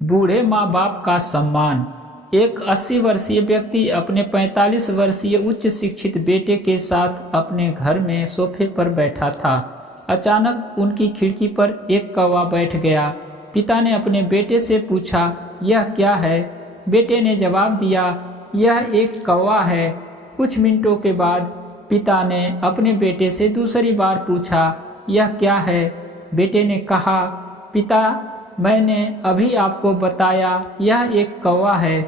बूढ़े माँ बाप का सम्मान। एक 80 वर्षीय व्यक्ति अपने 45 वर्षीय उच्च शिक्षित बेटे के साथ अपने घर में सोफे पर बैठा था। अचानक उनकी खिड़की पर एक कौवा बैठ गया। पिता ने अपने बेटे से पूछा, यह क्या है? बेटे ने जवाब दिया, यह एक कौवा है। कुछ मिनटों के बाद पिता ने अपने बेटे से दूसरी बार पूछा, यह क्या है? बेटे ने कहा, पिता, मैंने अभी आपको बताया, यह एक कौवा है।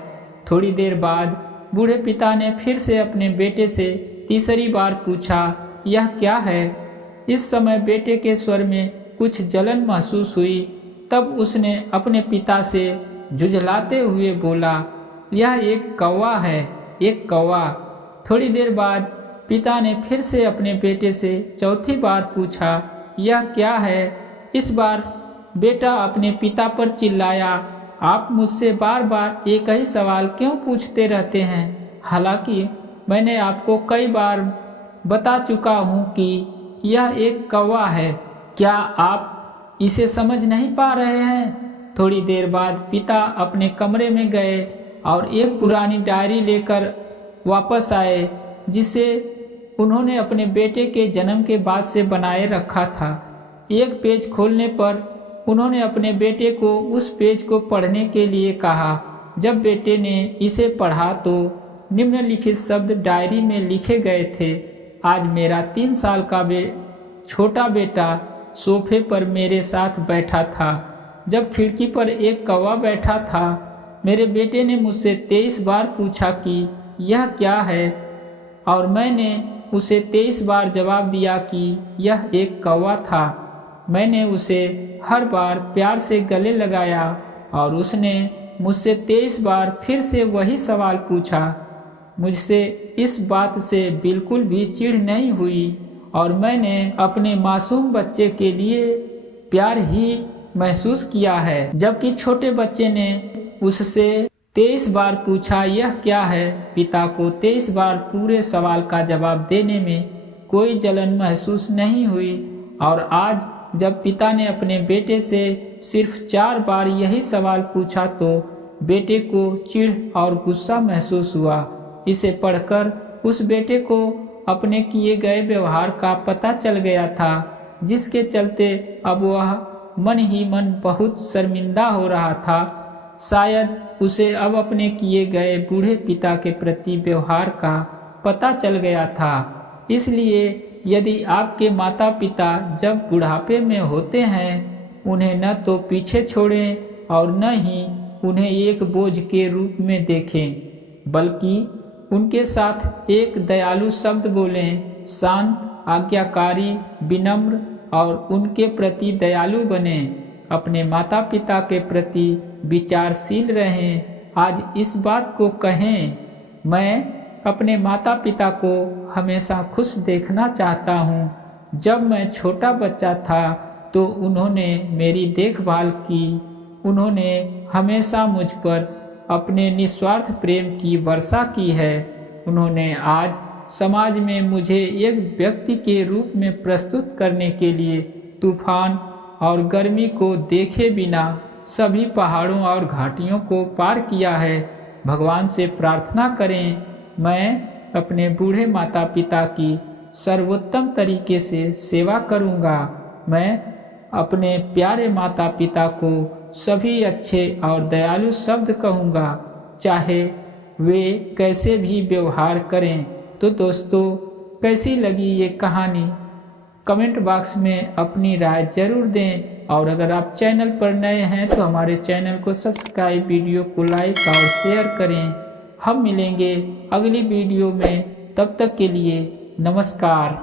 थोड़ी देर बाद बूढ़े पिता ने फिर से अपने बेटे से तीसरी बार पूछा, यह क्या है? इस समय बेटे के स्वर में कुछ जलन महसूस हुई। तब उसने अपने पिता से झुंझलाते हुए बोला, यह एक कौवा है, एक कौवा। थोड़ी देर बाद पिता ने फिर से अपने बेटे से चौथी बार पूछा, यह क्या है? इस बार बेटा अपने पिता पर चिल्लाया, आप मुझसे बार बार एक ही सवाल क्यों पूछते रहते हैं? हालांकि मैंने आपको कई बार बता चुका हूँ कि यह एक कौवा है। क्या आप इसे समझ नहीं पा रहे हैं? थोड़ी देर बाद पिता अपने कमरे में गए और एक पुरानी डायरी लेकर वापस आए, जिसे उन्होंने अपने बेटे के जन्म के बाद से बनाए रखा था। एक पेज खोलने पर उन्होंने अपने बेटे को उस पेज को पढ़ने के लिए कहा। जब बेटे ने इसे पढ़ा तो निम्नलिखित शब्द डायरी में लिखे गए थे, आज मेरा 3 साल का छोटा बेटा सोफे पर मेरे साथ बैठा था। जब खिड़की पर एक कौवा बैठा था, मेरे बेटे ने मुझसे 23 बार पूछा कि यह क्या है, और मैंने उसे 23 बार जवाब दिया कि यह एक कौवा था। मैंने उसे हर बार प्यार से गले लगाया और उसने मुझसे 23 बार फिर से वही सवाल पूछा। मुझसे इस बात से बिल्कुल भी चिढ़ नहीं हुई और मैंने अपने मासूम बच्चे के लिए प्यार ही महसूस किया है। जबकि छोटे बच्चे ने उससे 23 बार पूछा, यह क्या है? पिता को 23 बार पूरे सवाल का जवाब देने में कोई जलन महसूस नहीं हुई, और आज जब पिता ने अपने बेटे से सिर्फ 4 बार यही सवाल पूछा तो बेटे को चिढ़ और गुस्सा महसूस हुआ। इसे पढ़कर उस बेटे को अपने किए गए व्यवहार का पता चल गया था, जिसके चलते अब वह मन ही मन बहुत शर्मिंदा हो रहा था। शायद उसे अब अपने किए गए बूढ़े पिता के प्रति व्यवहार का पता चल गया था। इसलिए यदि आपके माता पिता जब बुढ़ापे में होते हैं, उन्हें न तो पीछे छोड़ें और न ही उन्हें एक बोझ के रूप में देखें, बल्कि उनके साथ एक दयालु शब्द बोलें, शांत, आज्ञाकारी, विनम्र और उनके प्रति दयालु बने। अपने माता पिता के प्रति विचारशील रहें। आज इस बात को कहें, मैं अपने माता पिता को हमेशा खुश देखना चाहता हूँ। जब मैं छोटा बच्चा था तो उन्होंने मेरी देखभाल की। उन्होंने हमेशा मुझ पर अपने निस्वार्थ प्रेम की वर्षा की है। उन्होंने आज समाज में मुझे एक व्यक्ति के रूप में प्रस्तुत करने के लिए तूफान और गर्मी को देखे बिना सभी पहाड़ों और घाटियों को पार किया है। भगवान से प्रार्थना करें, मैं अपने बूढ़े माता पिता की सर्वोत्तम तरीके से सेवा करूंगा। मैं अपने प्यारे माता पिता को सभी अच्छे और दयालु शब्द कहूँगा, चाहे वे कैसे भी व्यवहार करें। तो दोस्तों, कैसी लगी ये कहानी? कमेंट बॉक्स में अपनी राय जरूर दें, और अगर आप चैनल पर नए हैं तो हमारे चैनल को सब्सक्राइब, वीडियो को लाइक और शेयर करें। हम मिलेंगे अगली वीडियो में, तब तक के लिए नमस्कार।